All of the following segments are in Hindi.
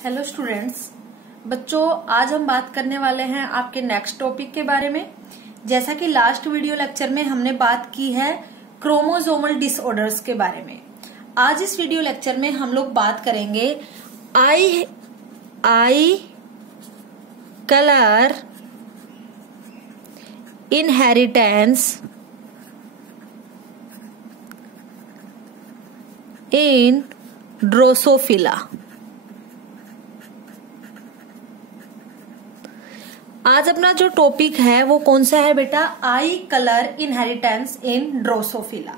हेलो स्टूडेंट्स, बच्चों आज हम बात करने वाले हैं आपके नेक्स्ट टॉपिक के बारे में। जैसा कि लास्ट वीडियो लेक्चर में हमने बात की है क्रोमोसोमल डिसऑर्डर्स के बारे में। आज इस वीडियो लेक्चर में हम लोग बात करेंगे आई कलर इनहेरिटेंस इन ड्रोसोफिला। आज अपना जो टॉपिक है वो कौन सा है बेटा? आई कलर इनहेरिटेंस इन ड्रोसोफिला।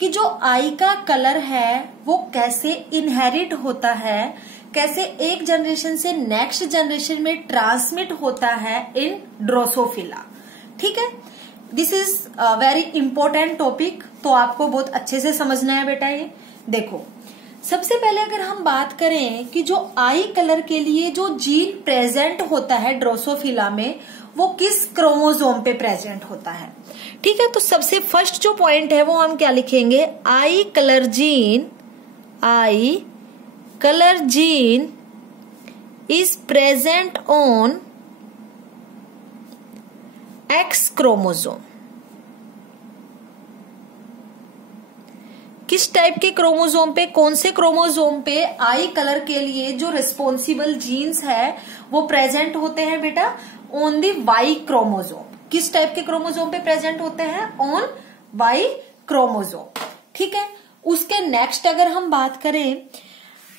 कि जो आई का कलर है वो कैसे इनहेरिट होता है, कैसे एक जनरेशन से नेक्स्ट जनरेशन में ट्रांसमिट होता है इन ड्रोसोफिला। ठीक है, this is very important topic, तो आपको बहुत अच्छे से समझना है बेटा। ये देखो, सबसे पहले अगर हम बात करें कि जो आई कलर के लिए जो जीन प्रेजेंट होता है ड्रोसोफिला में, वो किस क्रोमोसोम पे प्रेजेंट होता है। ठीक है, तो सबसे फर्स्ट जो पॉइंट है वो हम क्या लिखेंगे? आई colour gene is present on X chromosome. किस टाइप के क्रोमोसोम पे, कौन से क्रोमोसोम पे आई कलर के लिए जो रिस्पॉन्सिबल जीन्स है वो प्रेजेंट होते हैं बेटा? On the Y chromosome. किस टाइप के क्रोमोसोम पे प्रेजेंट होते हैं? On Y chromosome. ठीक है, उसके नेक्स्ट अगर हम बात करें,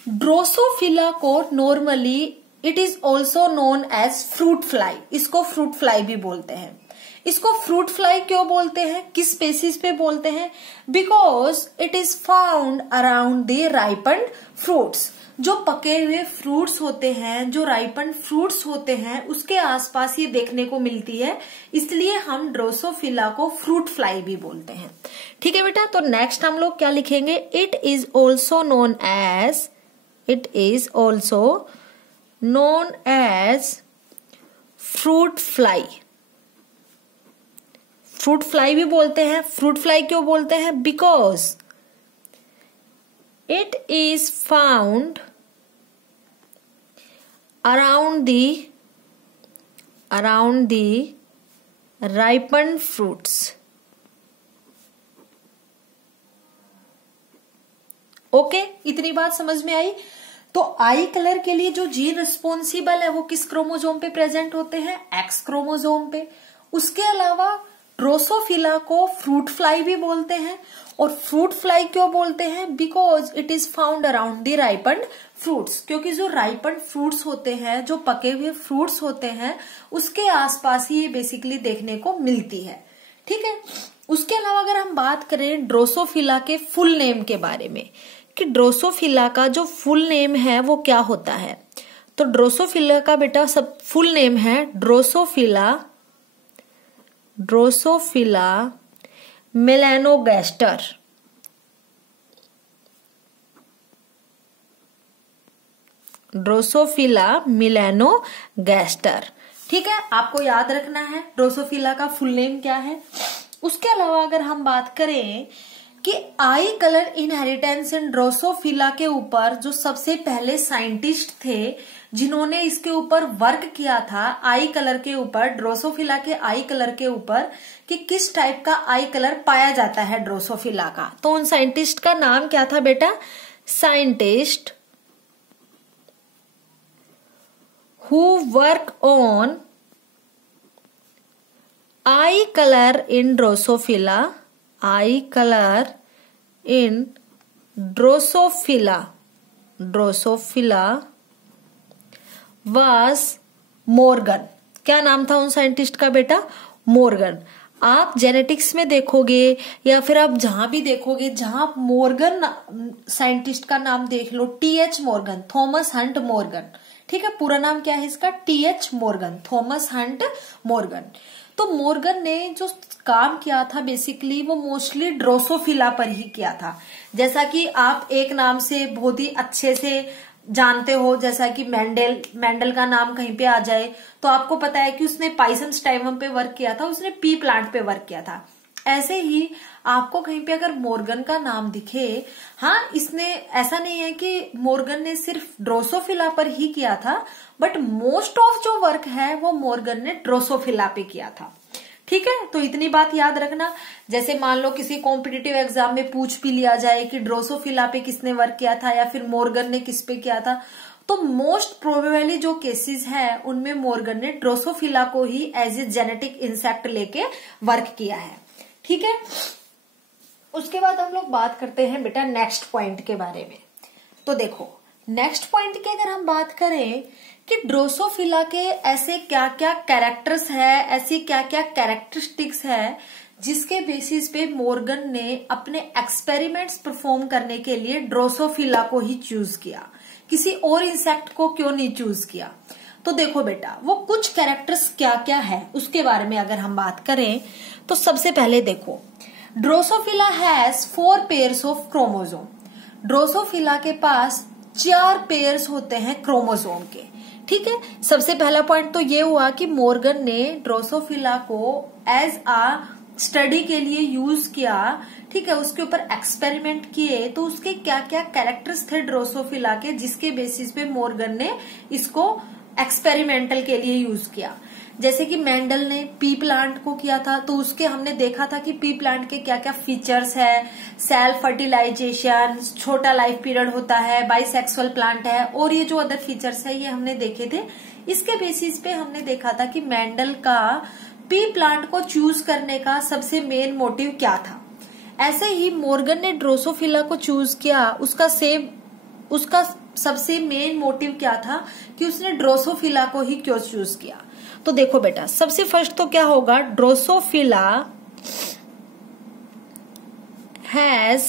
ड्रोसोफिला को normally it is also known as fruit fly. इसको फ्रूट फ्लाई भी बोलते हैं। इसको फ्रूट फ्लाई क्यों बोलते हैं, किस स्पेसिस पे बोलते हैं? Because it is found around the ripened fruits. जो पके हुए फ्रूट्स होते हैं, जो राइपन्ड फ्रूट्स होते हैं, उसके आसपास ये देखने को मिलती है, इसलिए हम ड्रोसोफिला को फ्रूट फ्लाई भी बोलते हैं। ठीक है बेटा, तो नेक्स्ट हम लोग क्या लिखेंगे? It is also known as fruit fly. Fruit fly भी बोलते हैं। फ्रूट फ्लाई क्यों बोलते हैं? Because it is found around the ripened fruits. Okay, इतनी बात समझ में आई। तो आई कलर के लिए जो जीन रिस्पॉन्सिबल है वो किस क्रोमोसोम पे प्रेजेंट होते हैं? एक्स क्रोमोसोम पे। उसके अलावा ड्रोसोफिला को फ्रूट फ्लाई भी बोलते हैं। और फ्रूट फ्लाई क्यों बोलते हैं? Because it is found around the ripened fruits. क्योंकि जो राइपन्ड फ्रूट्स होते हैं, जो पके हुए फ्रूट्स होते हैं, उसके आसपास ही ये बेसिकली देखने को मिलती है। ठीक है, उसके अलावा अगर हम बात करें ड्रोसोफिला के फुल नेम के बारे में, कि ड्रोसोफिला का जो फुल नेम है वो क्या होता है, तो ड्रोसोफिला का बेटा सब फुल नेम है ड्रोसोफिला मेलानोगैस्टर। ड्रोसोफिला मेलानोगैस्टर। ठीक है, आपको याद रखना है ड्रोसोफिला का फुल नेम क्या है। उसके अलावा अगर हम बात करें कि आई कलर इनहेरिटेंस इन ड्रोसोफिला के ऊपर जो सबसे पहले साइंटिस्ट थे जिन्होंने इसके ऊपर वर्क किया था, आई कलर के ऊपर, ड्रोसोफिला के आई कलर के ऊपर, कि किस टाइप का आई कलर पाया जाता है ड्रोसोफिला का, तो उन साइंटिस्ट का नाम क्या था बेटा? Scientist who work on I colour in Drosophila was Morgan. क्या नाम था उन साइंटिस्ट का बेटा? मॉर्गन। आप जेनेटिक्स में देखोगे या फिर आप जहां भी देखोगे, जहां मॉर्गन साइंटिस्ट का नाम देख लो, T H Morgan, Thomas Hunt Morgan. ठीक है, पूरा नाम क्या है इसका? T H Morgan, Thomas Hunt Morgan. तो मॉर्गन ने जो काम किया था बेसिकली वो मोस्टली ड्रोसोफिला पर ही किया था। जैसा कि आप एक नाम से बहुत ही अच्छे से जानते हो, जैसा कि मेंडल का नाम कहीं पे आ जाए तो आपको पता है कि उसने पाइसम स्टाइमम पे वर्क किया था, उसने पी प्लांट पे वर्क किया था। ऐसे ही आपको कहीं पे अगर मॉर्गन का नाम दिखे, हाँ इसने ऐसा नहीं है कि मॉर्गन ने सिर्फ ड्रोसोफिला पर ही किया था, बट मोस्ट ऑफ जो वर्क है वो मॉर्गन ने ड्रोसोफिला पे किया था। ठीक है, तो इतनी बात याद रखना। जैसे मान लो किसी कॉम्पिटिटिव एग्जाम में पूछ भी लिया जाए कि ड्रोसोफिला पे किसने वर्क किया था या फिर मॉर्गन ने किस पे किया था, तो मोस्ट प्रोबेबली जो केसेस है उनमें मॉर्गन ने ड्रोसोफिला को ही एज ए जेनेटिक इंसेक्ट लेके वर्क किया है। ठीक है, उसके बाद हम लोग बात करते हैं बेटा नेक्स्ट पॉइंट के बारे में। तो देखो नेक्स्ट पॉइंट की अगर हम बात करें कि ड्रोसोफिला के ऐसे क्या क्या कैरेक्टर्स है, ऐसी क्या क्या कैरेक्टरिस्टिक्स है जिसके बेसिस पे मॉर्गन ने अपने एक्सपेरिमेंट्स परफॉर्म करने के लिए ड्रोसोफिला को ही चूज किया, किसी और इंसेक्ट को क्यों नहीं चूज किया। तो देखो बेटा वो कुछ कैरेक्टर्स क्या क्या है उसके बारे में अगर हम बात करें तो सबसे पहले देखो Drosophila has 4 pairs of chromosome. Drosophila के पास 4 पेयर्स होते हैं क्रोमोसोम के। ठीक है, सबसे पहला पॉइंट तो ये हुआ कि मॉर्गन ने ड्रोसोफिला को एज आ स्टडी के लिए यूज किया। ठीक है, उसके ऊपर एक्सपेरिमेंट किए, तो उसके क्या क्या कैरेक्टर्स थे ड्रोसोफिला के जिसके बेसिस पे मॉर्गन ने इसको एक्सपेरिमेंटल के लिए यूज किया। जैसे कि मेंडल ने पी प्लांट को किया था, तो उसके हमने देखा था कि पी प्लांट के क्या क्या फीचर्स है, सेल्फ फर्टिलाइजेशन, छोटा लाइफ पीरियड होता है, बाइसेक्सुअल प्लांट है, और ये जो अदर फीचर्स है ये हमने देखे थे। इसके बेसिस पे हमने देखा था कि मेंडल का पी प्लांट को चूज करने का सबसे मेन मोटिव क्या था। ऐसे ही मॉर्गन ने ड्रोसोफिला को चूज किया, उसका सबसे मेन मोटिव क्या था कि उसने ड्रोसोफिला को ही क्यों चूज किया। तो देखो बेटा सबसे फर्स्ट तो क्या होगा, Drosophila has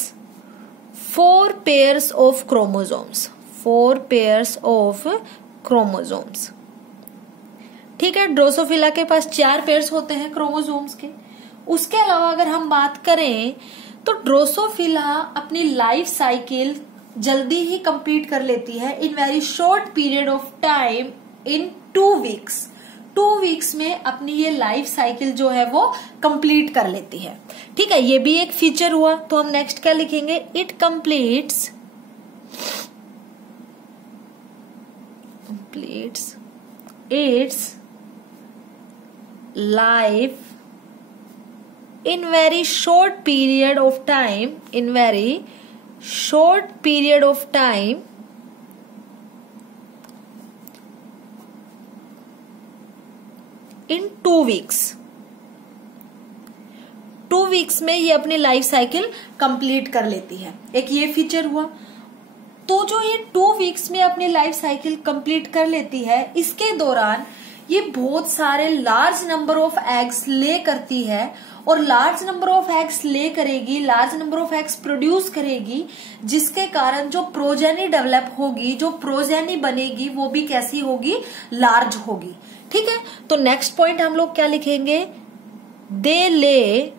4 pairs of chromosomes. 4 pairs of chromosomes. ठीक है, ड्रोसोफिला के पास 4 पेयर्स होते हैं क्रोमोसोम्स के। उसके अलावा अगर हम बात करें तो ड्रोसोफिला अपनी लाइफ साइकिल जल्दी ही कंप्लीट कर लेती है in very short period of time, in 2 weeks. 2 weeks में अपनी ये लाइफ साइकिल जो है वो कंप्लीट कर लेती है। ठीक है, ये भी एक फीचर हुआ। तो हम नेक्स्ट क्या लिखेंगे, it completes it's life in very short period of time, in very short period of time, in 2 weeks। 2 weeks में ये अपनी लाइफ साइकिल कंप्लीट कर लेती है। एक ये फीचर हुआ। तो जो ये 2 weeks में अपनी लाइफ साइकिल कंप्लीट कर लेती है, इसके दौरान ये बहुत सारे लार्ज नंबर ऑफ एग्स ले करती है, और लार्ज नंबर ऑफ एग्स ले करेगी, large number of eggs produce करेगी, जिसके कारण जो प्रोजेनी डेवलप होगी, जो प्रोजेनी बनेगी वो भी कैसी होगी, लार्ज होगी। ठीक है, तो नेक्स्ट पॉइंट हम लोग क्या लिखेंगे, दे ले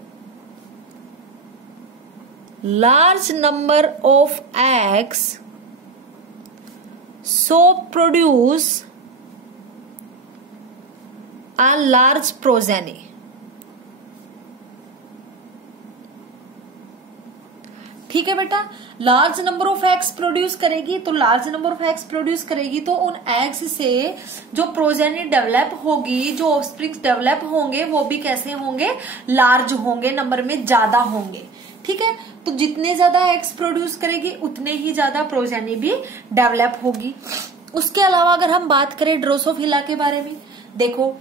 large number of eggs so produce a large progeny। ठीक है बेटा, large number of eggs produce करेगी, तो large number of eggs produce करेगी तो उन एग्स से जो प्रोजेनी डेवलप होगी, जो ऑफस्प्रिंग्स डेवलप होंगे वो भी कैसे होंगे, लार्ज होंगे, नंबर में ज्यादा होंगे। ठीक है, तो जितने ज्यादा एग्स प्रोड्यूस करेगी उतने ही ज्यादा प्रोजेनी भी डेवलप होगी। उसके अलावा अगर हम बात करें ड्रोसोफिला के बारे में, देखो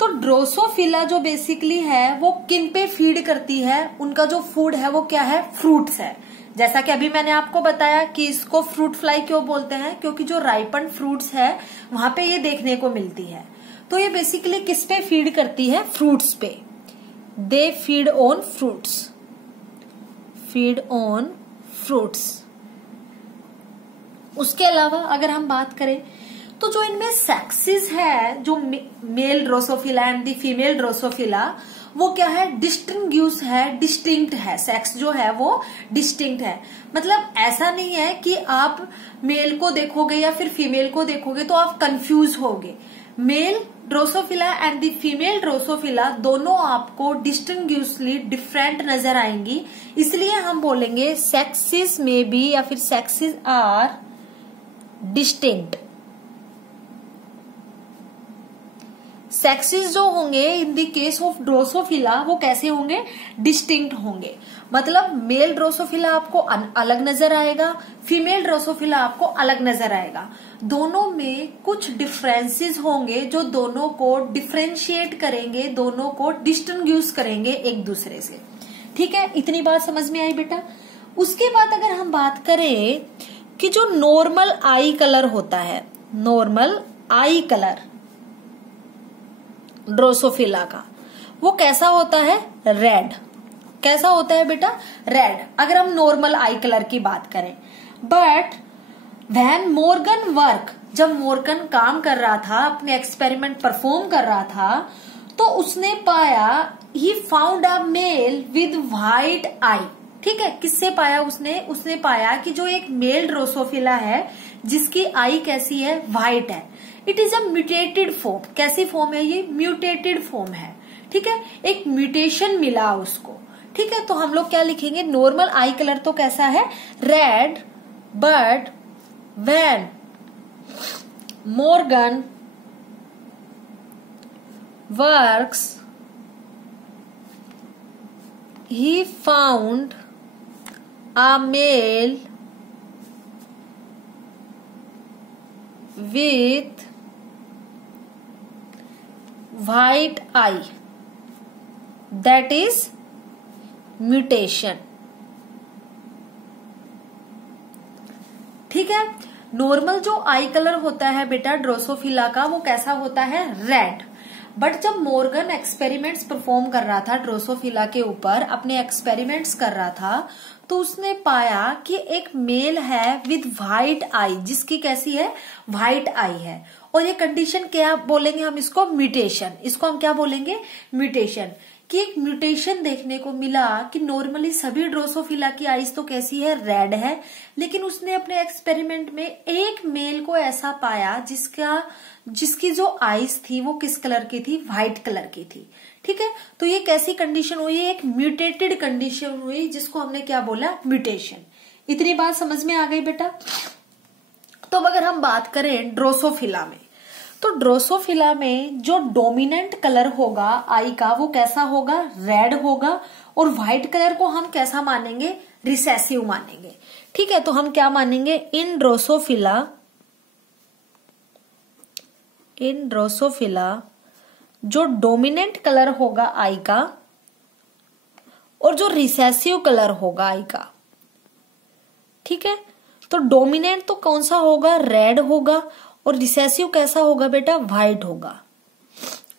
तो ड्रोसोफिला जो बेसिकली है वो किन पे फीड करती है, उनका जो फूड है वो क्या है, फ्रूट्स है। जैसा कि अभी मैंने आपको बताया कि इसको फ्रूट फ्लाई क्यों बोलते हैं, क्योंकि जो राइपन फ्रूट्स है वहां पे ये देखने को मिलती है। तो ये बेसिकली किस पे फीड करती है, फ्रूट्स पे। They feed on fruits, feed on fruits. उसके अलावा अगर हम बात करें तो जो इनमें सेक्सेस है, जो male Drosophila and the female Drosophila, वो क्या है, डिस्टिंग्यूश है, डिस्टिंक्ट है। सेक्स जो है वो डिस्टिंक्ट है। मतलब ऐसा नहीं है कि आप मेल को देखोगे या फिर फीमेल को देखोगे तो आप कंफ्यूज होगे। Male Drosophila and the female Drosophila दोनों आपको डिस्टिंग्विशली डिफरेंट नजर आएंगी, इसलिए हम बोलेंगे सेक्सेस में बी या फिर सेक्सेस आर डिस्टिंक्ट। सेक्सेस जो होंगे in the case of Drosophila वो कैसे होंगे, डिस्टिंक्ट होंगे। मतलब मेल ड्रोसोफिला आपको अलग नजर आएगा, फीमेल ड्रोसोफिला आपको अलग नजर आएगा। दोनों में कुछ डिफरेंसेस होंगे जो दोनों को डिफरेंशिएट करेंगे, दोनों को डिस्टिंग्विश करेंगे एक दूसरे से। ठीक है, इतनी बात समझ में आई बेटा। उसके बाद अगर हम बात करें कि जो नॉर्मल आई कलर होता है, नॉर्मल आई कलर ड्रोसोफिला का, वो कैसा होता है, रेड। कैसा होता है बेटा, रेड, अगर हम नॉर्मल आई कलर की बात करें। बट व्हेन मॉर्गन वर्क, जब मॉर्गन काम कर रहा था, अपने एक्सपेरिमेंट परफॉर्म कर रहा था, तो उसने पाया he found a male with white eye. ठीक है, किससे पाया उसने पाया कि जो एक मेल ड्रोसोफिला है जिसकी आई कैसी है, व्हाइट है। It is a mutated form. कैसी फॉर्म है ये, म्यूटेटेड फॉर्म है। ठीक है, एक म्यूटेशन मिला उसको। ठीक है, तो हम लोग क्या लिखेंगे, नॉर्मल आई कलर तो कैसा है, red, but when Morgan works he found a male with white eye, that is mutation। ठीक है, नॉर्मल जो आई कलर होता है बेटा ड्रोसोफिला का वो कैसा होता है, रेड। बट जब मॉर्गन एक्सपेरिमेंट्स परफॉर्म कर रहा था ड्रोसोफिला के ऊपर, अपने एक्सपेरिमेंट्स कर रहा था, तो उसने पाया कि एक मेल है विद व्हाइट आई, जिसकी कैसी है, व्हाइट आई है। और ये कंडीशन क्या बोलेंगे हम इसको, म्यूटेशन। इसको हम क्या बोलेंगे, म्यूटेशन। कि एक म्यूटेशन देखने को मिला कि नॉर्मली सभी ड्रोसोफिला की आईज तो कैसी है, रेड है, लेकिन उसने अपने एक्सपेरिमेंट में एक मेल को ऐसा पाया जिसकी जो आईज थी वो किस कलर की थी, व्हाइट कलर की थी। ठीक है, तो ये कैसी कंडीशन हुई, एक म्यूटेटेड कंडीशन हुई, जिसको हमने क्या बोला, म्यूटेशन। इतनी बात समझ में आ गई बेटा। तो अगर हम बात करें ड्रोसोफिला में, तो ड्रोसोफिला में जो डोमिनेंट कलर होगा आई का वो कैसा होगा, रेड होगा। और व्हाइट कलर को हम कैसा मानेंगे, रिसेसिव मानेंगे। ठीक है, तो हम क्या मानेंगे, इन ड्रोसोफिला जो डोमिनेंट कलर होगा आई का और जो रिसेसिव कलर होगा आई का। ठीक है, तो डोमिनेंट तो कौन सा होगा, रेड होगा, और रिसेसिव कैसा होगा बेटा, व्हाइट होगा।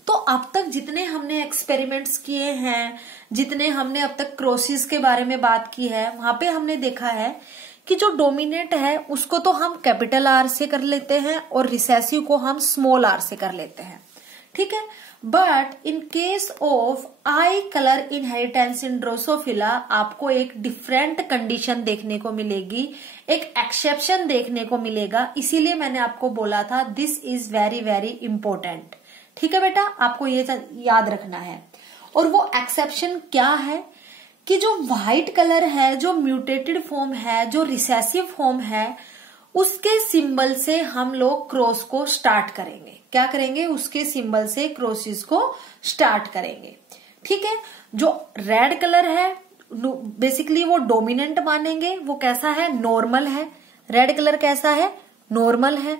तो अब तक जितने हमने एक्सपेरिमेंट्स किए हैं, जितने हमने अब तक क्रॉसिस के बारे में बात की है, वहां पे हमने देखा है कि जो डोमिनेंट है उसको तो हम कैपिटल आर से कर लेते हैं और रिसेसिव को हम स्मॉल आर से कर लेते हैं। ठीक है, but in case of I colour inheritance in Drosophila आपको एक डिफरेंट कंडीशन देखने को मिलेगी, एक एक्सेप्शन देखने को मिलेगा। इसीलिए मैंने आपको बोला था this is very very important. ठीक है बेटा, आपको ये याद रखना है। और वो एक्सेप्शन क्या है कि जो व्हाइट कलर है, जो म्यूटेटेड फॉर्म है, जो रिसेसिव फॉर्म है, उसके सिंबल से हम लोग क्रॉस को स्टार्ट करेंगे। क्या करेंगे, उसके सिंबल से क्रॉसिस को स्टार्ट करेंगे। ठीक है, जो रेड कलर है बेसिकली वो डोमिनेंट मानेंगे, वो कैसा है, नॉर्मल है। रेड कलर कैसा है, नॉर्मल है।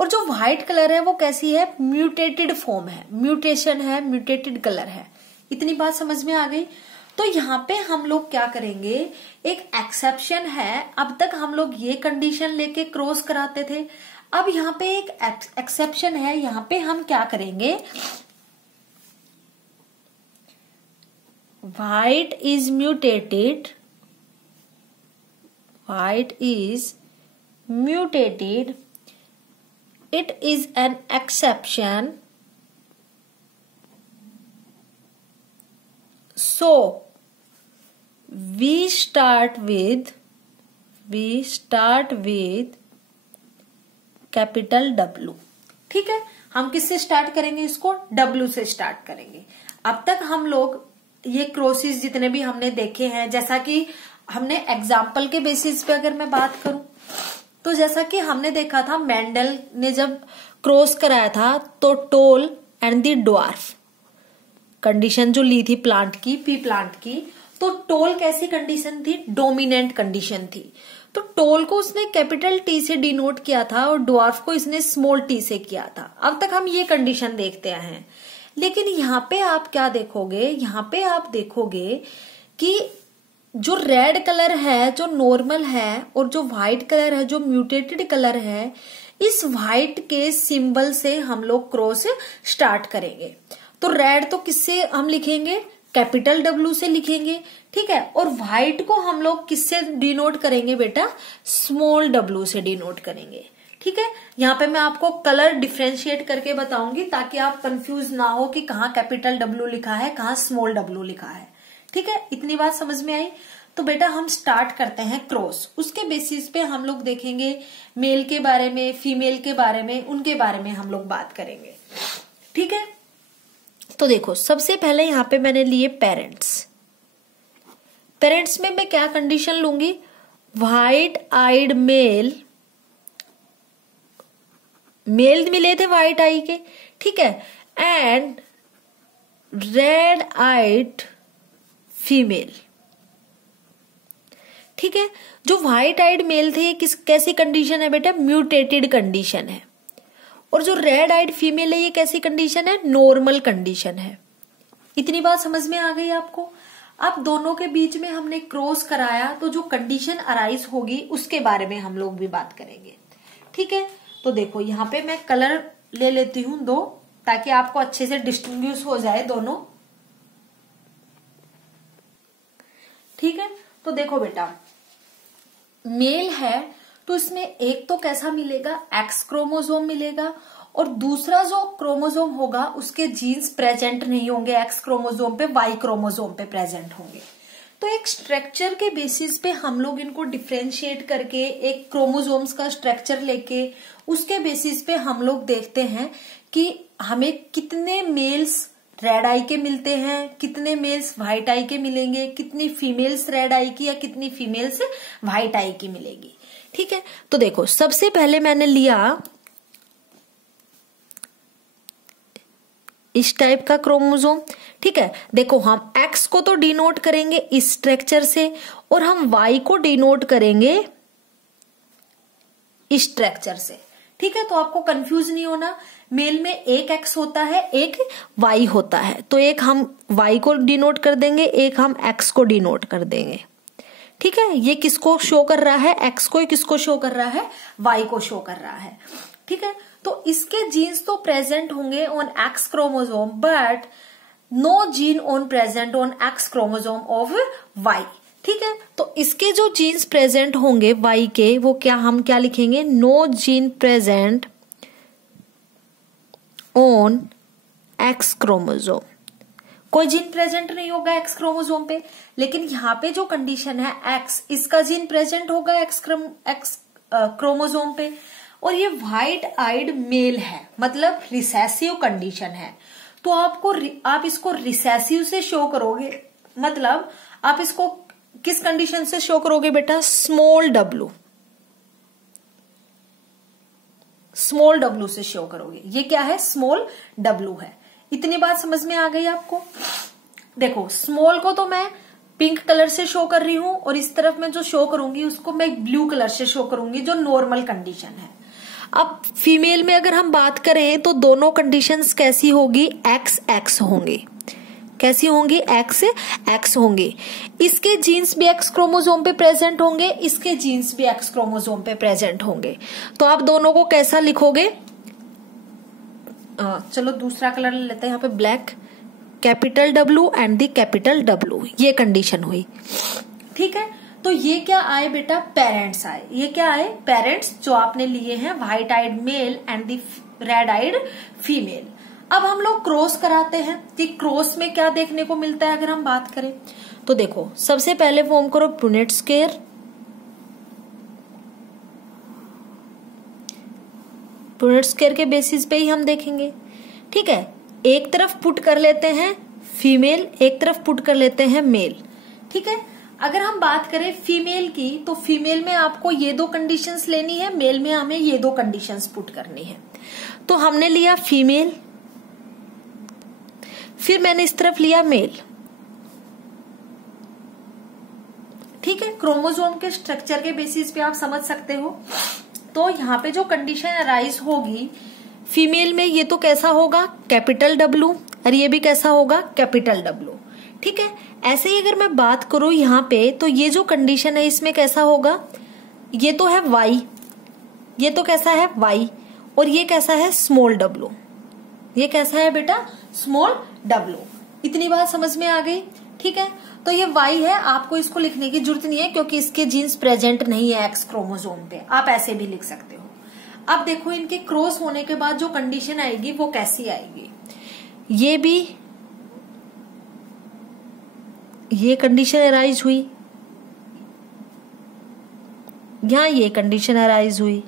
और जो व्हाइट कलर है वो कैसी है, म्यूटेटेड फॉर्म है, म्यूटेशन है, म्यूटेटेड कलर है। इतनी बात समझ में आ गई। तो यहाँ पे हम लोग क्या करेंगे, एक एक्सेप्शन है। अब तक हम लोग ये कंडीशन लेके क्रॉस कराते थे, अब यहाँ पे एक एक्सेप्शन है। यहाँ पे हम क्या करेंगे, white is mutated, white is mutated, it is an exception, so we start with capital W। ठीक है, हम किससे स्टार्ट करेंगे, इसको W से स्टार्ट करेंगे। अब तक हम लोग ये क्रॉसेस जितने भी हमने देखे हैं, जैसा कि हमने एग्जाम्पल के बेसिस पे अगर मैं बात करूं तो जैसा कि हमने देखा था मेंडल ने जब क्रॉस कराया था तो toll and the dwarf condition जो ली थी प्लांट की, पी प्लांट की, तो टोल कैसी कंडीशन थी, डोमिनेंट कंडीशन थी। तो टोल को उसने कैपिटल टी से डिनोट किया था और ड्वार्फ को इसने स्मॉल टी से किया था। अब तक हम ये कंडीशन देखते हैं, लेकिन यहाँ पे आप क्या देखोगे, यहाँ पे आप देखोगे कि जो रेड कलर है जो नॉर्मल है और जो व्हाइट कलर है जो म्यूटेटेड कलर है, इस व्हाइट के सिंबल से हम लोग क्रॉस स्टार्ट करेंगे। तो रेड तो किससे हम लिखेंगे, कैपिटल W से लिखेंगे, ठीक है, और व्हाइट को हम लोग किससे डिनोट करेंगे बेटा, स्मॉल W से डिनोट करेंगे। ठीक है, यहाँ पे मैं आपको कलर डिफ्रेंशिएट करके बताऊंगी ताकि आप कंफ्यूज ना हो कि कहाँ कैपिटल W लिखा है, कहाँ स्मॉल W लिखा है। ठीक है, इतनी बात समझ में आई। तो बेटा हम स्टार्ट करते हैं क्रॉस, उसके बेसिस पे हम लोग देखेंगे मेल के बारे में, फीमेल के बारे में, उनके बारे में हम लोग बात करेंगे। ठीक है, तो देखो सबसे पहले यहाँ पे मैंने लिए पेरेंट्स। पेरेंट्स में मैं क्या कंडीशन लूंगी, व्हाइट आइड मेल, मेल मिले थे व्हाइट आई के, ठीक है, एंड रेड आइड फीमेल। ठीक है, जो व्हाइट आइड मेल थे किस कैसी कंडीशन है बेटा, म्यूटेटेड कंडीशन है, और जो रेड आइड फीमेल है ये कैसी कंडीशन है, नॉर्मल कंडीशन है। इतनी बात समझ में आ गई आपको। अब दोनों के बीच में हमने क्रॉस कराया तो जो कंडीशन अराइज होगी उसके बारे में हम लोग भी बात करेंगे। ठीक है, तो देखो यहाँ पे मैं कलर ले लेती हूं 2 ताकि आपको अच्छे से डिस्टिंग्विश हो जाए दोनों। ठीक है, तो देखो बेटा मेल है तो इसमें एक तो कैसा मिलेगा, एक्स क्रोमोसोम मिलेगा, और दूसरा जो क्रोमोसोम होगा उसके जीन्स प्रेजेंट नहीं होंगे एक्स क्रोमोसोम पे, वाई क्रोमोसोम पे प्रेजेंट होंगे। तो एक स्ट्रक्चर के बेसिस पे हम लोग इनको डिफ्रेंशिएट करके एक क्रोमोसोम्स का स्ट्रक्चर लेके उसके बेसिस पे हम लोग देखते हैं कि हमें कितने मेल्स रेड आई के मिलते हैं, कितने मेल्स व्हाइट आई के मिलेंगे, कितनी फीमेल्स रेड आई की या कितनी फीमेल्स व्हाइट आई की मिलेगी। ठीक है, तो देखो सबसे पहले मैंने लिया इस टाइप का क्रोमोसोम। ठीक है, देखो हम एक्स को तो डिनोट करेंगे इस स्ट्रक्चर से और हम वाई को डिनोट करेंगे इस स्ट्रक्चर से। ठीक है, तो आपको कंफ्यूज नहीं होना, मेल में एक एक्स होता है एक वाई होता है, तो एक हम वाई को डिनोट कर देंगे, एक हम एक्स को डिनोट कर देंगे। ठीक है, ये किसको शो कर रहा है, एक्स को, किसको शो कर रहा है, वाई को शो कर रहा है। ठीक है, तो इसके जीन्स तो प्रेजेंट होंगे on X chromosome but no gene on present on X chromosome of Y. ठीक है, तो इसके जो जीन्स प्रेजेंट होंगे वाई के वो क्या, हम क्या लिखेंगे, no gene present on X chromosome. कोई जीन प्रेजेंट नहीं होगा एक्स क्रोमोसोम पे, लेकिन यहाँ पे जो कंडीशन है एक्स, इसका जीन प्रेजेंट होगा एक्स क्रोमोसोम पे, और ये व्हाइट आइड मेल है मतलब रिसेसिव कंडीशन है। तो आप इसको रिसेसिव से शो करोगे, मतलब आप इसको किस कंडीशन से शो करोगे बेटा, स्मॉल W, स्मॉल W से शो करोगे। ये क्या है, स्मॉल W है। इतनी बात समझ में आ गई आपको। देखो स्मॉल को तो मैं पिंक कलर से शो कर रही हूं और इस तरफ मैं जो शो करूंगी उसको मैं ब्लू कलर से शो करूंगी जो नॉर्मल कंडीशन है। अब फीमेल में अगर हम बात करें तो दोनों कंडीशंस कैसी होगी, एक्स एक्स होंगी। कैसी होंगी, एक्स एक्स होंगी। इसके जीन्स भी एक्स क्रोमोसोम पे प्रेजेंट होंगे, इसके जीन्स भी एक्स क्रोमोसोम पे प्रेजेंट होंगे। तो आप दोनों को कैसा लिखोगे, चलो दूसरा कलर ले लेते हैं यहाँ पे black, capital W and the capital W, ये कंडीशन हुई। ठीक है, तो ये क्या आए बेटा, पेरेंट्स आए। ये क्या आए, पेरेंट्स जो आपने लिए हैं white eyed male and the red eyed female. अब हम लोग क्रॉस कराते हैं कि क्रॉस में क्या देखने को मिलता है। अगर हम बात करें तो देखो सबसे पहले फॉर्म करो पुनेट स्क्वायर। पुनेट स्क्वायर के बेसिस पे ही हम देखेंगे। ठीक है, एक तरफ पुट कर लेते हैं फीमेल, एक तरफ पुट कर लेते हैं मेल। ठीक है, अगर हम बात करें फीमेल की तो फीमेल में आपको ये दो कंडीशंस लेनी है, मेल में हमें ये दो कंडीशंस पुट करनी है। तो हमने लिया फीमेल, फिर मैंने इस तरफ लिया मेल। ठीक है, क्रोमोसोम के स्ट्रक्चर के बेसिस पे आप समझ सकते हो। तो यहाँ पे जो कंडीशन अराइज होगी फीमेल में, ये तो कैसा होगा कैपिटल डब्लू, और ये भी कैसा होगा कैपिटल डब्लू। ठीक है, ऐसे ही अगर मैं बात करूं यहाँ पे तो ये जो कंडीशन है इसमें कैसा होगा, ये तो है वाई, ये तो कैसा है वाई, और ये कैसा है स्मॉल डब्लू, ये कैसा है बेटा स्मॉल डब्लू। इतनी बात समझ में आ गई। ठीक है, तो ये वाई है, आपको इसको लिखने की जरूरत नहीं है क्योंकि इसके जीन्स प्रेजेंट नहीं है एक्स क्रोमोसोम पे, आप ऐसे भी लिख सकते हो। अब देखो इनके क्रॉस होने के बाद जो कंडीशन आएगी वो कैसी आएगी, ये भी ये कंडीशन अराइज हुई, यहां ये कंडीशन अराइज हुई,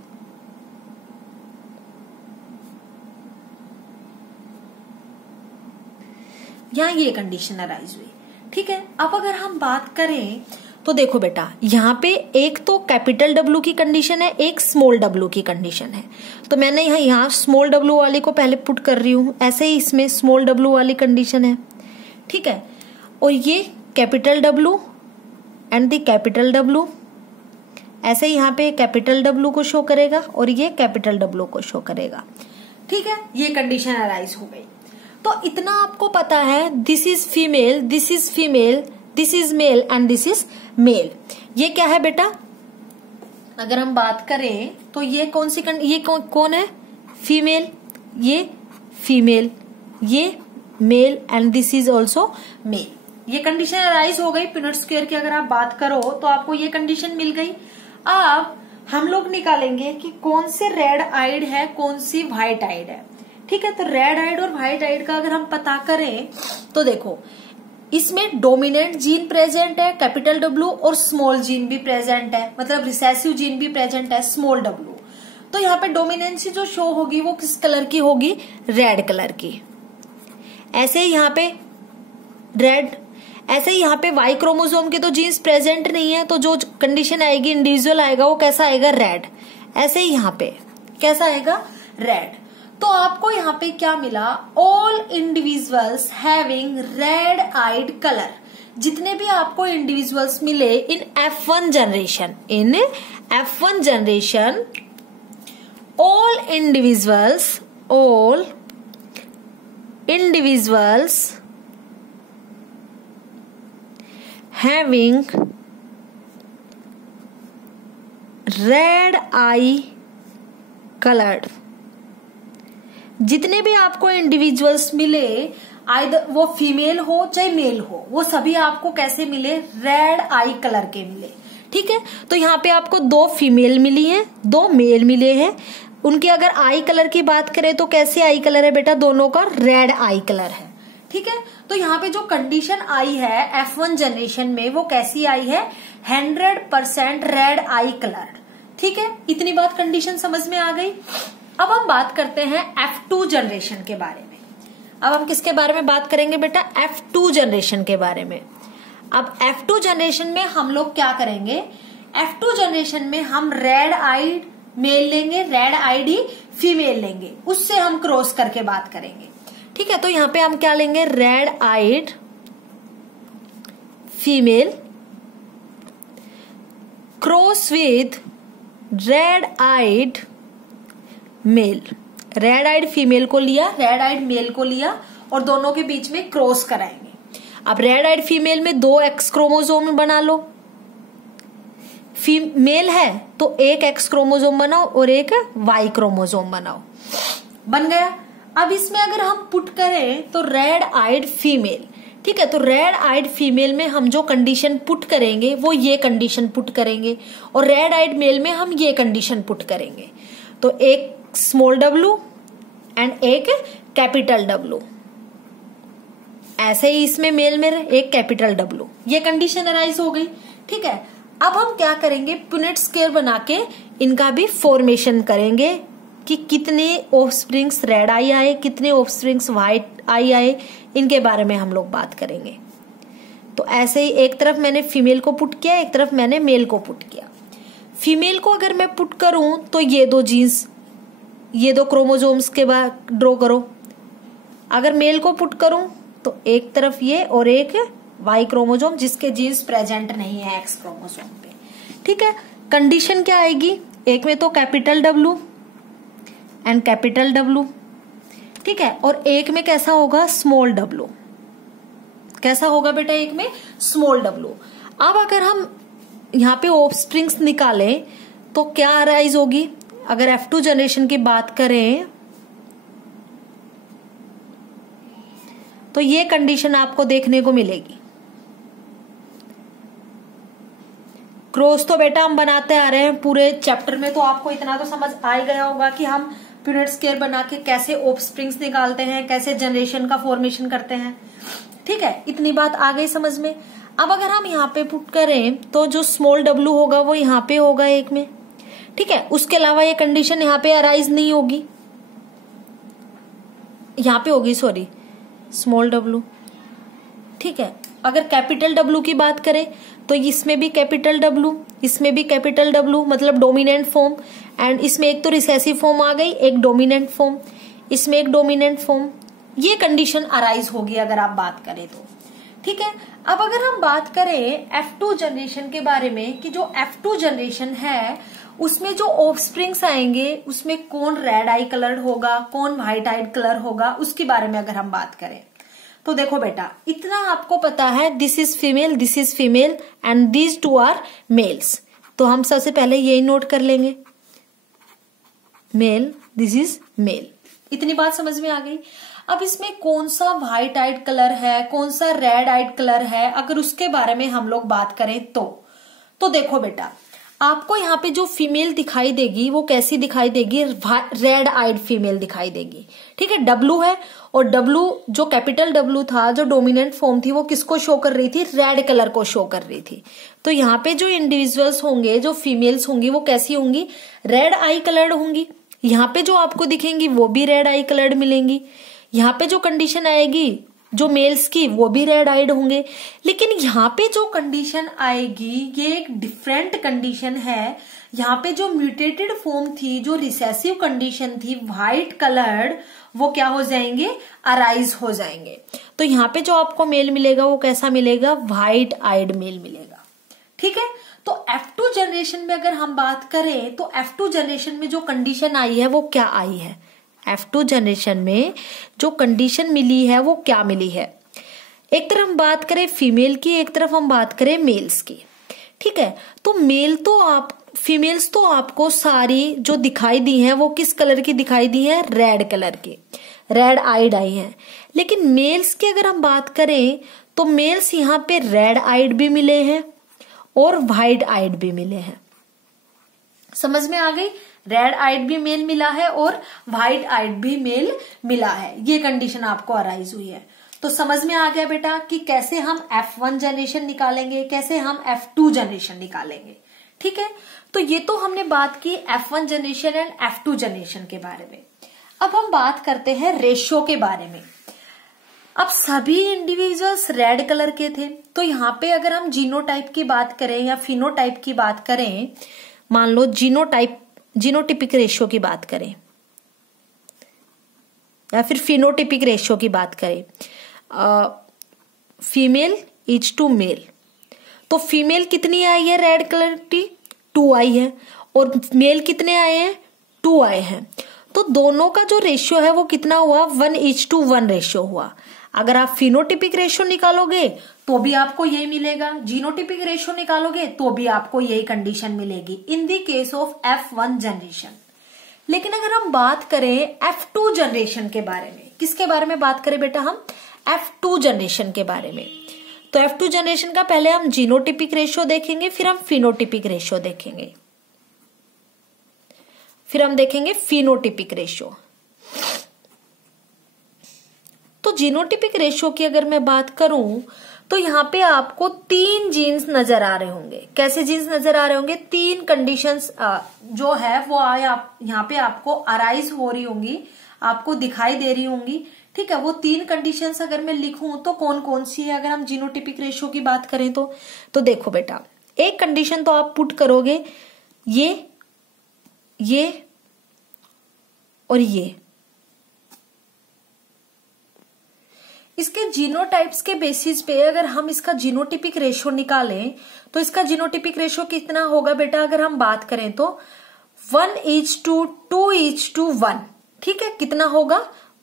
यहां ये कंडीशन अराइज हुई। ठीक है, अब अगर हम बात करें तो देखो बेटा यहाँ पे एक तो कैपिटल डब्लू की कंडीशन है, एक स्मॉल डब्लू की कंडीशन है। तो मैंने यहाँ स्मॉल डब्लू वाली को पहले पुट कर रही हूं, ऐसे ही इसमें स्मॉल डब्लू वाली कंडीशन है। ठीक है, और ये capital W and the capital W, ऐसे ही यहाँ पे कैपिटल डब्लू को शो करेगा और ये कैपिटल डब्लू को शो करेगा। ठीक है, ये कंडीशन अराइज हो गई। तो इतना आपको पता है, this is female, this is female, this is male and this is male. ये क्या है बेटा, अगर हम बात करें तो ये कौन सी ये कौन है फीमेल, ये फीमेल, ये male and this is also male. ये कंडीशन अराइज हो गई पुनेट स्क्वायर की। अगर आप बात करो तो आपको ये कंडीशन मिल गई। अब हम लोग निकालेंगे कि कौन से रेड आइड है, कौन सी व्हाइट आइड है। ठीक है, तो रेड आइड और व्हाइट आइड का अगर हम पता करें तो देखो इसमें डोमिनेंट जीन प्रेजेंट है कैपिटल डब्लू, और स्मॉल जीन भी प्रेजेंट है, मतलब रिसेसिव जीन भी प्रेजेंट है स्मॉल डब्लू। तो यहाँ पे डोमिनेंसी जो शो होगी वो किस कलर की होगी, रेड कलर की। ऐसे ही यहाँ पे रेड, ऐसे ही यहाँ पे वाई क्रोमोसोम के तो जीन्स प्रेजेंट नहीं है, तो जो कंडीशन आएगी इंडिविजुअल आएगा वो कैसा आएगा रेड। ऐसे ही यहाँ पे कैसा आएगा रेड। तो आपको यहाँ पे क्या मिला, all individuals having red eyed colour. जितने भी आपको इंडिविजुअल्स मिले in F1 generation, in F1 generation all individuals having red eye colored, जितने भी आपको इंडिविजुअल्स मिले आइदर वो फीमेल हो चाहे मेल हो, वो सभी आपको कैसे मिले, रेड आई कलर के मिले। ठीक है, तो यहाँ पे आपको दो फीमेल मिली हैं, दो मेल मिले हैं। उनके अगर आई कलर की बात करें तो कैसे आई कलर है बेटा, दोनों का रेड आई कलर है। ठीक है, तो यहाँ पे जो कंडीशन आई है F1 जनरेशन में वो कैसी आई है, 100% रेड आई कलर। ठीक है, इतनी बात कंडीशन समझ में आ गई। अब हम बात करते हैं F2 जनरेशन के बारे में। अब हम किसके बारे में बात करेंगे बेटा, F2 जनरेशन के बारे में। अब F2 जनरेशन में हम लोग क्या करेंगे, F2 जनरेशन में हम रेड आइड मेल लेंगे, रेड आइड फीमेल लेंगे, उससे हम क्रॉस करके बात करेंगे। ठीक है, तो यहाँ पे हम क्या लेंगे, red eyed female cross with red eyed male. Red eyed female को लिया, रेड आइड मेल को लिया और दोनों के बीच में क्रॉस कराएंगे। अब रेड आइड फीमेल में 2 एक्स क्रोमोसोम बना लो, फीमेल है तो एक एक्स क्रोमोसोम बनाओ और एक वाई क्रोमोसोम बनाओ, बन गया। अब इसमें अगर हम पुट करें तो रेड आइड फीमेल, ठीक है, तो रेड आइड फीमेल में हम जो कंडीशन पुट करेंगे वो ये कंडीशन पुट करेंगे, और रेड आइड मेल में हम ये कंडीशन पुट करेंगे। तो एक स्मॉल डब्लू एंड एक कैपिटल डब्लू, ऐसे ही इसमें मेल में एक कैपिटल डब्लू, ये कंडीशन अराइज हो गई। ठीक है, अब हम क्या करेंगे, पुनेट स्क्वायर बना के इनका भी फॉर्मेशन करेंगे कि कितने ऑफस्प्रिंग्स रेड आई आए, कितने ऑफस्प्रिंग्स व्हाइट आई आए, इनके बारे में हम लोग बात करेंगे। तो ऐसे ही एक तरफ मैंने फीमेल को पुट किया, एक तरफ मैंने मेल को पुट किया। फीमेल को अगर मैं पुट करूं तो ये दो जीन्स, ये दो क्रोमोसोम्स के बाद ड्रॉ करो। अगर मेल को पुट करूं तो एक तरफ ये और एक वाई क्रोमोसोम जिसके जीन्स प्रेजेंट नहीं है एक्स क्रोमोसोम पे। ठीक है, कंडीशन क्या आएगी, एक में तो capital W and capital W, ठीक है, और एक में कैसा होगा, स्मॉल डब्ल्यू। कैसा होगा बेटा, एक में स्मॉल डब्ल्यू। अब अगर हम यहाँ पे ऑफस्प्रिंग्स निकालें तो क्या अराइज होगी, अगर F2 जनरेशन की बात करें तो ये कंडीशन आपको देखने को मिलेगी। क्रॉस तो बेटा हम बनाते आ रहे हैं पूरे चैप्टर में, तो आपको इतना तो समझ आ ही गया होगा कि हम पीरियड स्केयर बना के कैसे ऑफस्प्रिंग्स निकालते हैं, कैसे जनरेशन का फॉर्मेशन करते हैं। ठीक है, इतनी बात आ गई समझ में। अब अगर हम यहाँ पे पुट करें तो जो स्मॉल डब्ल्यू होगा वो यहाँ पे होगा एक में। ठीक है, उसके अलावा ये कंडीशन यहाँ पे अराइज नहीं होगी, यहाँ पे होगी, सॉरी, स्मॉल डब्ल्यू। ठीक है, अगर कैपिटल डब्ल्यू की बात करें तो इसमें भी कैपिटल डब्ल्यू, इसमें भी कैपिटल डब्ल्यू, मतलब डोमिनेंट फॉर्म, एंड इसमें एक तो रिसेसिव फॉर्म आ गई, एक डोमिनेंट फॉर्म, इसमें एक डोमिनेंट फॉर्म। ये कंडीशन अराइज होगी अगर आप बात करें तो। ठीक है, अब अगर हम बात करें F2 जनरेशन के बारे में कि जो F2 जनरेशन है उसमें जो ऑफस्प्रिंग्स आएंगे उसमें कौन रेड आई कलर्ड होगा, कौन व्हाइट आइड कलर होगा, उसके बारे में अगर हम बात करें तो देखो बेटा, इतना आपको पता है, this is female and these two are males. तो हम सबसे पहले यही नोट कर लेंगे, मेल, दिस इज मेल। इतनी बात समझ में आ गई। अब इसमें कौन सा व्हाइट आइड कलर है, कौन सा रेड आइड कलर है, अगर उसके बारे में हम लोग बात करें तो देखो बेटा, आपको यहाँ पे जो फीमेल दिखाई देगी वो कैसी दिखाई देगी, रेड आइड फीमेल दिखाई देगी। ठीक है, डब्लू है, और डब्लू जो कैपिटल डब्लू था, जो डोमिनेंट फॉर्म थी, वो किसको शो कर रही थी, रेड कलर को शो कर रही थी। तो यहाँ पे जो इंडिविजुअल्स होंगे, जो फीमेल्स होंगी, वो कैसी होंगी, रेड आई कलर्ड होंगी। यहाँ पे जो आपको दिखेंगी वो भी रेड आई कलर्ड मिलेंगी। यहाँ पे जो कंडीशन आएगी जो मेल्स की वो भी रेड आइड होंगे। लेकिन यहाँ पे जो कंडीशन आएगी ये एक डिफरेंट कंडीशन है। यहाँ पे जो म्यूटेटेड फॉर्म थी, जो रिसेसिव कंडीशन थी, व्हाइट कलर्ड, वो क्या हो जाएंगे, अराइज हो जाएंगे। तो यहाँ पे जो आपको मेल मिलेगा वो कैसा मिलेगा, व्हाइट आइड मेल मिलेगा। ठीक है, तो F2 जनरेशन में अगर हम बात करें तो F2 जनरेशन में जो कंडीशन आई है वो क्या आई है, F2 जनरेशन में जो कंडीशन मिली है वो क्या मिली है। एक तरफ हम बात करें फीमेल की, एक तरफ हम बात करें मेल्स की। ठीक है, तो फीमेल्स तो आपको सारी जो दिखाई दी हैं वो किस कलर की दिखाई दी है, रेड कलर की, रेड आइड आई है। लेकिन मेल्स की अगर हम बात करें तो मेल्स यहाँ पे रेड आइड भी मिले हैं और व्हाइट आइड भी मिले हैं। समझ में आ गई, रेड आइड भी मेल मिला है और व्हाइट आइड भी मेल मिला है। ये कंडीशन आपको अराइज हुई है। तो समझ में आ गया बेटा कि कैसे हम F1 जनरेशन निकालेंगे, कैसे हम F2 जनरेशन निकालेंगे। ठीक है, तो ये तो हमने बात की F1 generation and F2 generation के बारे में। अब हम बात करते हैं रेशियो के बारे में। अब सभी इंडिविजुअल्स रेड कलर के थे, तो यहाँ पे अगर हम जीनोटाइप की बात करें या फिनोटाइप की बात करें, मान लो जीनोटिपिक रेशियो की बात करें या फिर फिनोटिपिक रेशियो की बात करें, फीमेल इज टू मेल, तो फीमेल कितनी आई है रेड कलर की, 2 आई है, और मेल कितने आए हैं, 2 आए हैं। तो दोनों का जो रेशियो है वो कितना हुआ, 1:1 रेशियो हुआ। अगर आप फिनोटिपिक रेशियो निकालोगे तो भी आपको यही मिलेगा, जीनोटिपिक रेशियो निकालोगे तो भी आपको यही कंडीशन मिलेगी in the case of F1 generation. लेकिन अगर हम बात करें F2 जनरेशन के बारे में, किसके बारे में बात करें बेटा, हम F2 जनरेशन के बारे में। तो F2 जनरेशन का पहले हम जीनोटिपिक रेशियो देखेंगे, फिर हम फिनोटिपिक रेशियो देखेंगे, फिर हम देखेंगे फिनोटिपिक रेशियो। तो जीनोटिपिक रेशियो की अगर मैं बात करूं तो तो यहाँ पे आपको 3 जीन्स नजर आ रहे होंगे। कैसे जीन्स नजर आ रहे होंगे? 3 कंडीशंस जो है वो यहाँ पे आपको अराइज हो रही होंगी, आपको दिखाई दे रही होंगी। ठीक है, वो 3 कंडीशंस अगर मैं लिखूं तो कौन कौन सी है? अगर हम जीनोटिपिक रेशियो की बात करें तो देखो बेटा, एक कंडीशन तो आप पुट करोगे ये और ये। इसके जीनोटाइप्स के बेसिस पे अगर हम इसका जीनोटिपिक रेशियो निकालें तो इसका जीनोटिपिक रेशियो कितना होगा बेटा? अगर हम बात करें तो 1:2:1। ठीक है, कितना होगा?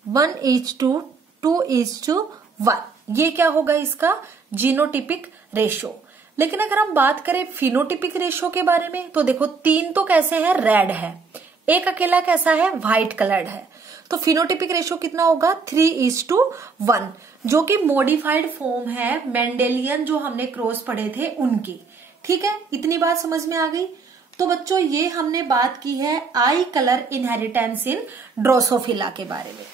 1:2:1। ये क्या होगा? इसका जीनोटिपिक रेशियो। लेकिन अगर हम बात करें फिनोटिपिक रेशियो के बारे में तो देखो 3 तो कैसे है? रेड है, एक अकेला कैसा है? व्हाइट कलर्ड है। तो फिनोटिपिक रेशियो कितना होगा? 3:1, जो कि मॉडिफाइड फॉर्म है मेंडेलियन जो हमने क्रॉस पढ़े थे उनकी। ठीक है, इतनी बात समझ में आ गई। तो बच्चों ये हमने बात की है आई कलर इनहेरिटेंस इन ड्रोसोफिला के बारे में।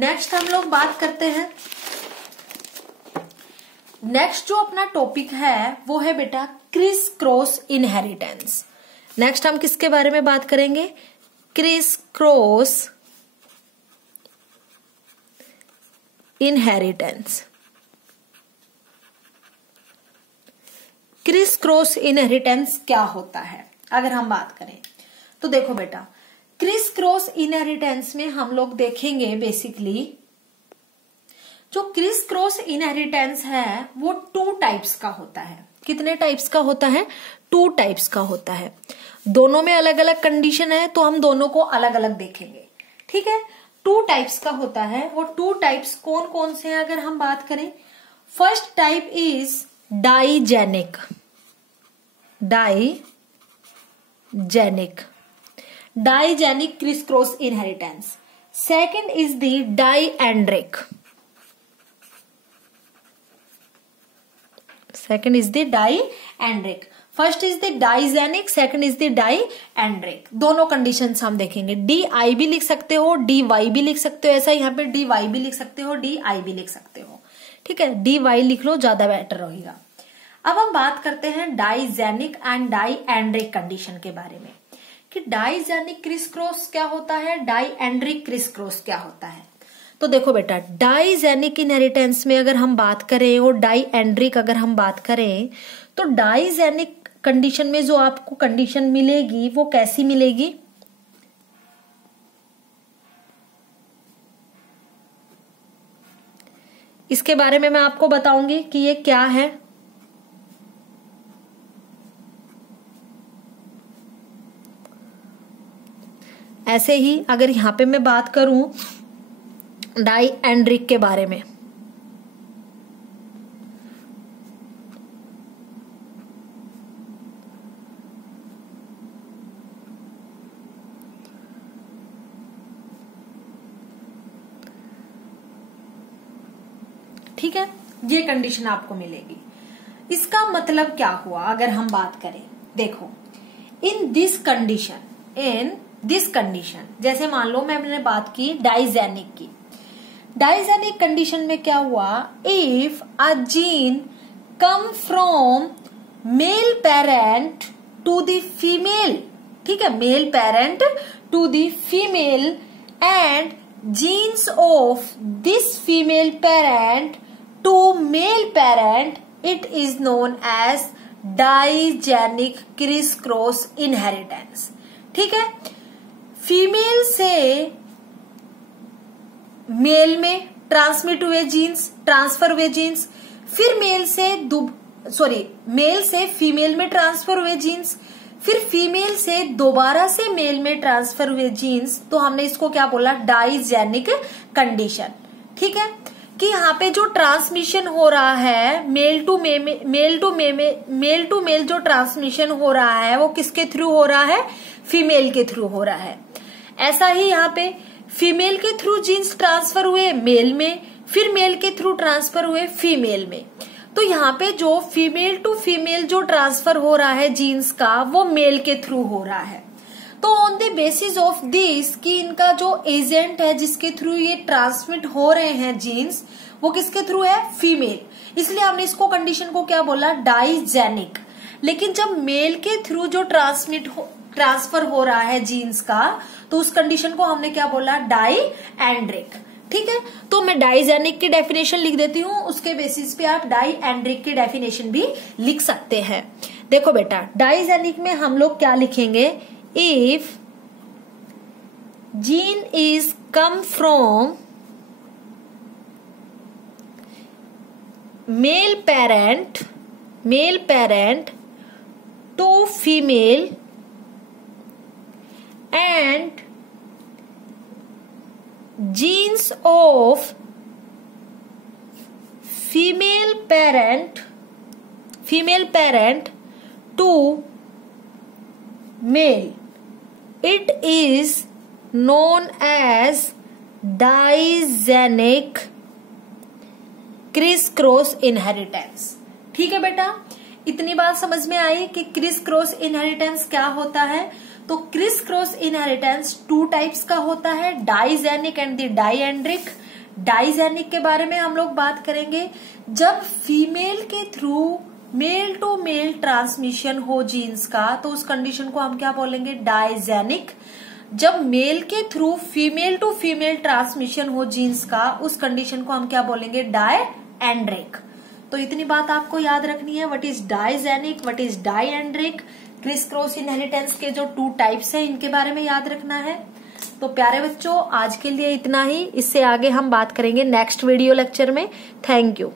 नेक्स्ट हम लोग बात करते हैं, नेक्स्ट जो अपना टॉपिक है वो है बेटा क्रिस क्रॉस इनहेरिटेंस। नेक्स्ट हम किसके बारे में बात करेंगे? Chris cross inheritance. Chris cross inheritance क्या होता है अगर हम बात करें तो देखो बेटा, क्रिस क्रॉस इनहेरिटेंस में हम लोग देखेंगे बेसिकली जो क्रिस क्रॉस इनहेरिटेंस है वो 2 टाइप्स का होता है। कितने टाइप्स का होता है? 2 टाइप्स का होता है। दोनों में अलग अलग कंडीशन है तो हम दोनों को अलग अलग देखेंगे। ठीक है, 2 टाइप्स का होता है। वो 2 टाइप्स कौन कौन से हैं अगर हम बात करें? First type is diagynic criss cross inheritance. Second is the diandric. First is the diagynic, second is the diandric. दोनों कंडीशंस हम देखेंगे। DI भी लिख सकते हो, DY भी लिख सकते हो, ऐसा यहाँ पे DY भी लिख सकते हो, DI भी लिख सकते हो। ठीक है, DY लिख लो, ज्यादा बेटर रहेगा। अब हम बात करते हैं डाइजेनिक एंड डाइएंड्रिक कंडीशन के बारे में कि डाइजेनिक क्रिस क्रॉस क्या होता है, डाइएंड्रिक क्रिस क्रॉस क्या होता है। तो देखो बेटा, डाइजेनिक इनहेरिटेंस में अगर हम बात करें और डाइएंड्रिक अगर हम बात करें तो डाइजेनिक कंडीशन में जो आपको कंडीशन मिलेगी वो कैसी मिलेगी? इसके बारे में मैं आपको बताऊंगी कि ये क्या है। ऐसे ही अगर यहां पे मैं बात करूं डाइएंड्रिक के बारे में, ठीक है, ये कंडीशन आपको मिलेगी। इसका मतलब क्या हुआ अगर हम बात करें? देखो, इन दिस कंडीशन जैसे मान लो मैंने बात की डाइजेनिक की। डाइजेनिक कंडीशन में क्या हुआ? If a gene come from male parent to the female, ठीक है, male parent to the female and genes of this female parent to male parent, it is known as digenic criss cross inheritance. ठीक है, फीमेल से मेल में ट्रांसमिट हुए जीन्स, ट्रांसफर हुए जीन्स, फिर मेल से फीमेल में ट्रांसफर हुए जीन्स, फिर फीमेल से दोबारा से मेल में ट्रांसफर हुए जीन्स, तो हमने इसको क्या बोला? Digenic condition. ठीक है, कि यहाँ पे जो ट्रांसमिशन हो रहा है मेल टू मेल जो ट्रांसमिशन हो रहा है वो किसके थ्रू हो रहा है? फीमेल के थ्रू हो रहा है। ऐसा ही यहाँ पे फीमेल के थ्रू जीन्स ट्रांसफर हुए मेल में, फिर मेल के थ्रू ट्रांसफर हुए फीमेल में। तो यहाँ पे जो फीमेल टू फीमेल जो ट्रांसफर हो रहा है जीन्स का वो मेल के थ्रू हो रहा है। तो on the basis of this कि इनका जो एजेंट है जिसके थ्रू ये ट्रांसमिट हो रहे हैं जीन्स वो किसके थ्रू है, फीमेल, इसलिए हमने इसको कंडीशन को क्या बोला, डाइजेनिक। लेकिन जब मेल के थ्रू जो ट्रांसफर हो रहा है जीन्स का, तो उस कंडीशन को हमने क्या बोला, डाइएंड्रिक। ठीक है, तो मैं डाइजेनिक की डेफिनेशन लिख देती हूँ, उसके बेसिस पे आप डाइएंड्रिक की डेफिनेशन भी लिख सकते हैं। देखो बेटा, डाइजेनिक में हम लोग क्या लिखेंगे, if gene is come from male parent to female and genes of female parent to male, it is known as diagenic Chris cross inheritance. ठीक है बेटा, इतनी बात समझ में आई कि क्रिस क्रॉस इनहेरिटेंस क्या होता है। तो क्रिस क्रॉस इनहेरिटेंस 2 टाइप्स का होता है, डाइजेनिक एंड द डाइएंड्रिक। डाइजेनिक के बारे में हम लोग बात करेंगे जब फीमेल के through male to male transmission हो जीन्स का, तो उस कंडीशन को हम क्या बोलेंगे, डाइजेनिक। जब मेल के through female to female transmission हो जीन्स का, उस कंडीशन को हम क्या बोलेंगे, डाइएंड्रिक। तो इतनी बात आपको याद रखनी है, what is diagynic, what is diandric, criss cross inheritance के जो 2 टाइप्स हैं इनके बारे में याद रखना है। तो प्यारे बच्चों, आज के लिए इतना ही, इससे आगे हम बात करेंगे नेक्स्ट वीडियो लेक्चर में। Thank you.